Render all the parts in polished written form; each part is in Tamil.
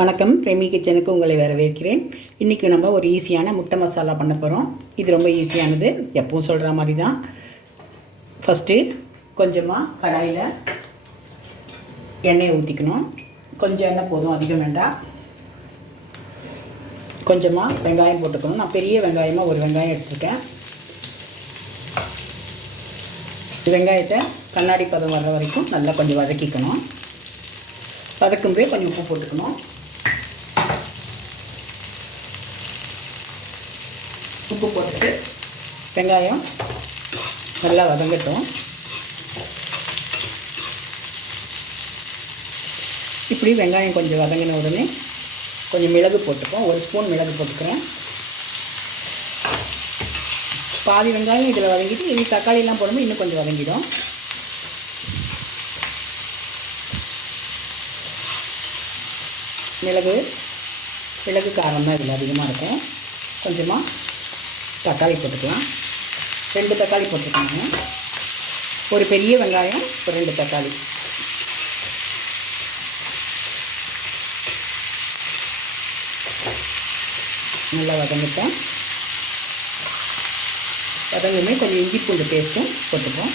வணக்கம், ரெமி கிச்சனுக்கு உங்களை வரவேற்கிறேன். இன்றைக்கி நம்ம ஒரு ஈஸியான முட்டை மசாலா பண்ண போகிறோம். இது ரொம்ப ஈஸியானது, எப்பவும் சொல்கிற மாதிரி தான். ஃபஸ்ட்டு கொஞ்சமாக கடாயில் எண்ணெயை ஊற்றிக்கணும். கொஞ்சம் எண்ணெய் போதும், அதிகம் வேண்டாம். கொஞ்சமாக வெங்காயம் போட்டுக்கணும். நான் பெரிய வெங்காயமாக ஒரு வெங்காயம் எடுத்துருக்கேன். வெங்காயத்தை கண்ணாடி பதம் வர்ற வரைக்கும் நல்லா கொஞ்சம் வதக்கிக்கணும். வதக்கும்போது கொஞ்சம் உப்பு போட்டுக்கணும். உப்பு போட்டுட்டு வெங்காயம் நல்லா வதங்கட்டும். இப்படி வெங்காயம் கொஞ்சம் வதங்கின உடனே கொஞ்சம் மிளகு போட்டுப்போம். ஒரு ஸ்பூன் மிளகு போட்டுக்கிறேன். பாதி வெங்காயம் இதில் வதங்கிட்டு இது தக்காளியெலாம் போடும்போது இன்னும் கொஞ்சம் வதங்கிடும். மிளகு காரம் தான் இதில் அதிகமாக இருக்கும். கொஞ்சமாக தக்காளி போட்டுக்கலாம். 2 தக்காளி போட்டுக்கோங்க. ஒரு பெரிய வெங்காயம், ஒரு 2 தக்காளி. நல்லா வதங்கிட்டேன். வதங்குமே கொஞ்சம் இஞ்சி பூண்டு பேஸ்ட்டும் போட்டுப்போம்.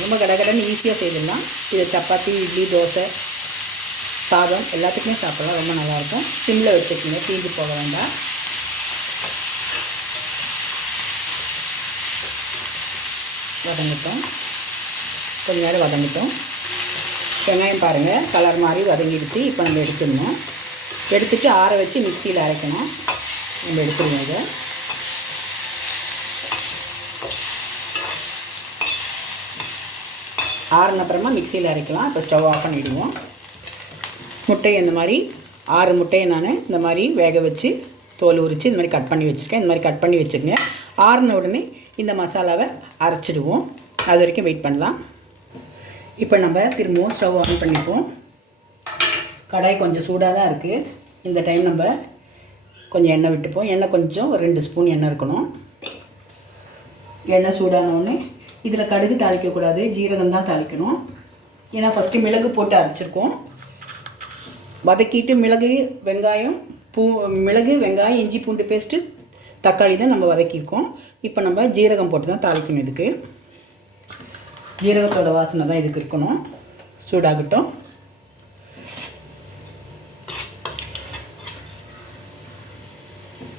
ரொம்ப கடகடன்னு ஈஸியாக செய்திடலாம். இதை சப்பாத்தி, இட்லி, தோசை, சாதம் எல்லாத்துக்குமே சாப்பிடலாம். ரொம்ப நல்லாயிருக்கும். சிம்மில் வச்சுக்கோங்க, தீஞ்சு போக வேண்டாம். வதங்கிட்டோம். கொஞ்ச நேரம் வதங்கிட்டோம். வெங்காயம் பாருங்கள் கலர் மாதிரி வதங்கிடுச்சு. இப்போ நம்ம எடுத்துடணும். எடுத்துகிட்டு ஆற வச்சு மிக்சியில் அரைக்கணும். நம்ம எடுத்துருவோம். இதை ஆறின அப்புறமா மிக்சியில் அரைக்கலாம். இப்போ ஸ்டவ் ஆஃப் பண்ணிவிடுவோம். முட்டையை இந்த மாதிரி 6 முட்டையை நான் இந்த மாதிரி வேக வச்சு தோல் உரித்து இந்த மாதிரி கட் பண்ணி வச்சுருக்கேன். இந்த மாதிரி கட் பண்ணி வச்சுருங்க. ஆறின உடனே இந்த மசாலாவை அரைச்சிடுவோம். அது வரைக்கும் வெயிட் பண்ணலாம். இப்போ நம்ம திரும்பவும் ஸ்டவ் ஆன் பண்ணிப்போம். கடாய் கொஞ்சம் சூடாக தான் இருக்குது. இந்த டைம் நம்ம கொஞ்சம் எண்ணெய் விட்டுப்போம். எண்ணெய் கொஞ்சம் ஒரு 2 ஸ்பூன் எண்ணெய் இருக்கணும். எண்ணெய் சூடானோடனே இதில் கடுகு தாளிக்கக்கூடாது, ஜீரகம் தான் தாளிக்கணும். ஏன்னா ஃபஸ்ட்டு மிளகு போட்டு அரைச்சிருக்கோம். வதக்கிட்டு மிளகு, வெங்காயம், இஞ்சி பூண்டு பேஸ்ட்டு, தக்காளி தான் நம்ம வதக்கியிருக்கோம். இப்போ நம்ம ஜீரகம் போட்டு தான் தாளிக்கணும். இதுக்கு ஜீரகத்தோட வாசனை தான் இதுக்கு இருக்கணும். சூடாகட்டும்.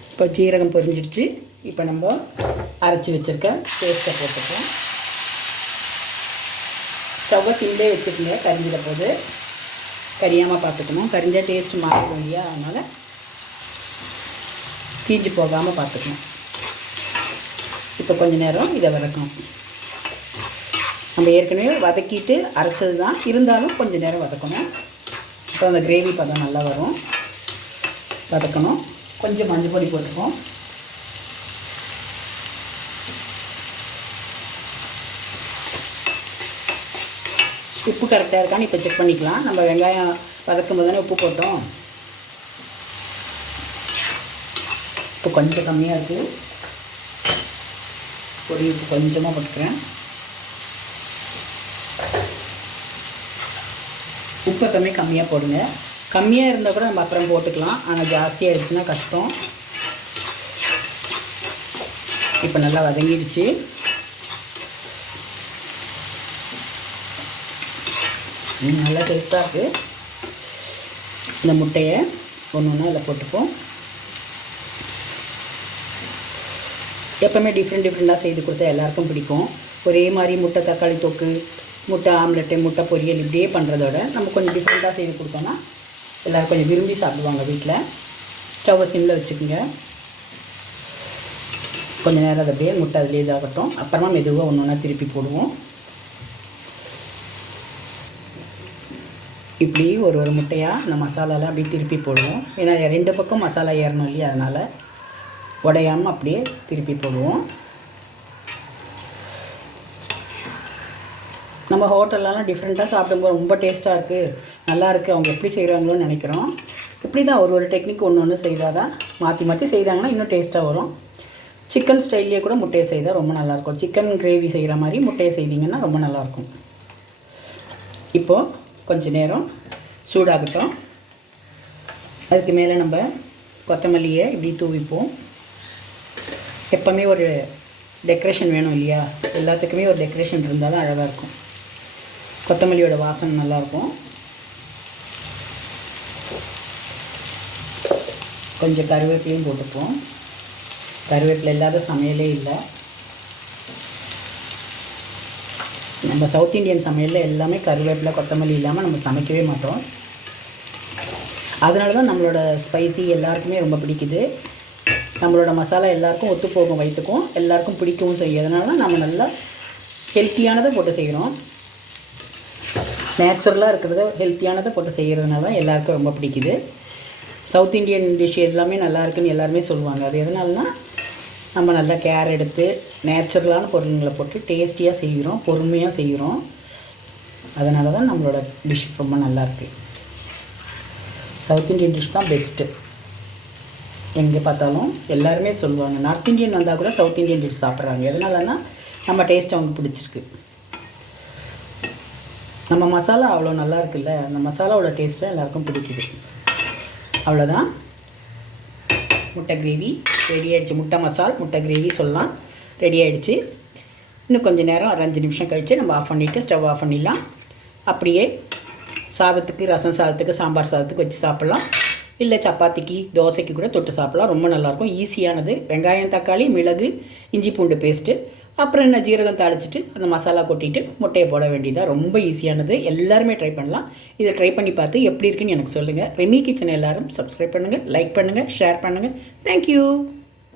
இப்போ ஜீரகம் பொரிஞ்சிடுச்சு. இப்போ நம்ம அரைச்சி வச்சுருக்க பேஸ்ட்டை போட்டுப்போம். ஸ்டவ்வை சிம்லே வச்சுக்கோங்க, கரிஞ்சிட போது. கரியாமல் பார்த்துக்கணும். கரிஞ்சால் டேஸ்ட்டு மாறிடும் இல்லையா, அதனால் தீஞ்சு போகாமல் பார்த்துக்கணும். இப்போ கொஞ்சம் நேரம் இதை வதக்கணும். நம்ம ஏற்கனவே வதக்கிட்டு அரைச்சது தான், இருந்தாலும் கொஞ்சம் நேரம் வதக்கணும். இப்போ அந்த கிரேவி பதம் நல்லா வரும். வதக்கணும். கொஞ்சம் மஞ்சள் பொடி போட்டுப்போம். உப்பு கரெக்டாக இருக்கான்னு இப்போ செக் பண்ணிக்கலாம். நம்ம வெங்காயம் வதக்கும் போது தானே உப்பு போட்டோம். இப்போ கொஞ்சம் கம்மியாக இருக்குது. பொடி உப்பு கொஞ்சமாக போட்டுக்கிறேன். உப்பு எப்பவுமே கம்மியாக போடுங்க. கம்மியாக இருந்தால் கூட நம்ம அப்புறம் போட்டுக்கலாம். ஆனால் ஜாஸ்தியாக இருந்துச்சுன்னா கஷ்டம். இப்போ நல்லா வதங்கிடுச்சு. நல்லா டேஸ்ட்டாக இருக்குது. இந்த முட்டையை ஒன்று ஒன்றா இதில் போட்டுப்போம். எப்போவுமே டிஃப்ரெண்ட்டாக செய்து கொடுத்தா எல்லாருக்கும் பிடிக்கும். ஒரே மாதிரி முட்டை தக்காளி தொக்கு, முட்டை ஆம்லெட்டு, முட்டை பொரியல் இப்படியே பண்ணுறதோட நம்ம கொஞ்சம் டிஃப்ரெண்ட்டாக செய்து கொடுத்தோன்னா எல்லோரும் கொஞ்சம் விரும்பி சாப்பிடுவாங்க வீட்டில். ஸ்டவ்வை சிம்மில் வச்சுக்கோங்க. கொஞ்சம் நேரம் அதை அப்படியே முட்டை அதிலே இதாகட்டும். அப்புறமா மெதுவாக ஒன்று ஒன்றா திருப்பி போடுவோம். இப்படி ஒரு முட்டையாக இந்த மசாலாலாம் அப்படியே திருப்பி போடுவோம். ஏன்னா 2 பக்கம் மசாலா ஏறணும் இல்லையா, அதனால் உடையாமல் அப்படியே திருப்பி போடுவோம். நம்ம ஹோட்டல்லலாம் டிஃப்ரெண்ட்டாக சாப்பிடும்போது ரொம்ப டேஸ்ட்டாக இருக்குது, நல்லாயிருக்கு, அவங்க எப்படி செய்கிறாங்களோன்னு நினைக்கிறோம். இப்படி தான் ஒரு டெக்னிக் ஒன்று செய்தால் தான், மாற்றி செய்தாங்கன்னா இன்னும் டேஸ்ட்டாக வரும். சிக்கன் ஸ்டைல்லே கூட முட்டையை செய்தால் ரொம்ப நல்லாயிருக்கும். சிக்கன் கிரேவி செய்கிற மாதிரி முட்டையை செய்தீங்கன்னா ரொம்ப நல்லாயிருக்கும். இப்போது கொஞ்ச நேரம் சூடாகட்டும். அதுக்கு மேலே நம்ம கொத்தமல்லியை இப்படி தூவிப்போம். எப்போவுமே ஒரு டெக்கரேஷன் வேணும் இல்லையா, எல்லாத்துக்குமே ஒரு டெக்கரேஷன் இருந்தால் தான் அழகாக இருக்கும். கொத்தமல்லியோட வாசனை நல்லாயிருக்கும். கொஞ்சம் கருவேப்பிலையும் போட்டுப்போம். கருவேப்பிலை இல்லாத சமையலே இல்லை. நம்ம சவுத் இந்தியன் சமையலில் எல்லாமே கருவேப்பிலை கொத்தமல்லி இல்லாமல் நம்ம சமைக்கவே மாட்டோம். அதனால தான் நம்மளோட ஸ்பைசி எல்லாருக்குமே ரொம்ப பிடிக்குது. நம்மளோட மசாலா எல்லாருக்கும் ஒத்து போகும், வயிற்றுக்கும் எல்லாருக்கும் பிடிக்கவும் செய்யும். அதனால தான் நம்ம நல்லா ஹெல்த்தியானதை போட்டு செய்கிறோம். நேச்சுரலாக இருக்கிறத ஹெல்த்தியானதை போட்டு செய்கிறதுனால தான் எல்லாருக்கும் ரொம்ப பிடிக்குது. சவுத் இந்தியன் டிஷ் எல்லாமே நல்லா இருக்குன்னு எல்லாருமே சொல்லுவாங்க. அது எதனாலனா நம்ம நல்லா கேர் எடுத்து நேச்சுரலான பொருளுங்களை போட்டு டேஸ்டியாக செய்கிறோம், பொறுமையாக செய்கிறோம். அதனால தான் நம்மளோட டிஷ் ரொம்ப நல்லாயிருக்கு. சவுத் இந்தியன் டிஷ் தான் பெஸ்ட்டு. எங்கே பார்த்தாலும் எல்லாருமே சொல்லுவாங்க. நார்த் இந்தியன் வந்தால் கூட சவுத் இந்தியன் டிஷ் சாப்பிட்றாங்க. எதனாலனா நம்ம டேஸ்ட் அவங்களுக்கு பிடிச்சிருக்கு. நம்ம மசாலா அவ்வளோ நல்லா இருக்குல்ல, அந்த மசாலாவோட டேஸ்ட்டும் எல்லாருக்கும் பிடிக்குது. அவ்வளோதான், முட்டை கிரேவி ரெடி ஆகிடுச்சு. முட்டை மசால், முட்டை கிரேவி சொல்லலாம், ரெடி ஆகிடுச்சு. இன்னும் கொஞ்சம் நேரம் ஒரு 5 நிமிஷம் கழித்து நம்ம ஆஃப் பண்ணிவிட்டு ஸ்டவ் ஆஃப் பண்ணிடலாம். அப்படியே சாதத்துக்கு, ரசம் சாதத்துக்கு, சாம்பார் சாதத்துக்கு வச்சு சாப்பிட்லாம். இல்லை சப்பாத்திக்கு, தோசைக்கு கூட தொட்டு சாப்பிட்லாம். ரொம்ப நல்லாயிருக்கும், ஈஸியானது. வெங்காயம், தக்காளி, மிளகு, இஞ்சி பூண்டு பேஸ்ட்டு, அப்புறம் என்ன ஜீரகம் தாளிச்சிட்டு அந்த மசாலா கொட்டிட்டு முட்டையை போட வேண்டியதாக. ரொம்ப ஈஸியானது. எல்லாருமே ட்ரை பண்ணலாம். இதை ட்ரை பண்ணி பார்த்து எப்படி இருக்குன்னு எனக்கு சொல்லுங்கள். ரெமி கிச்சன் எல்லோரும் சப்ஸ்கிரைப் பண்ணுங்கள், லைக் பண்ணுங்கள், ஷேர் பண்ணுங்கள். தேங்க்யூ.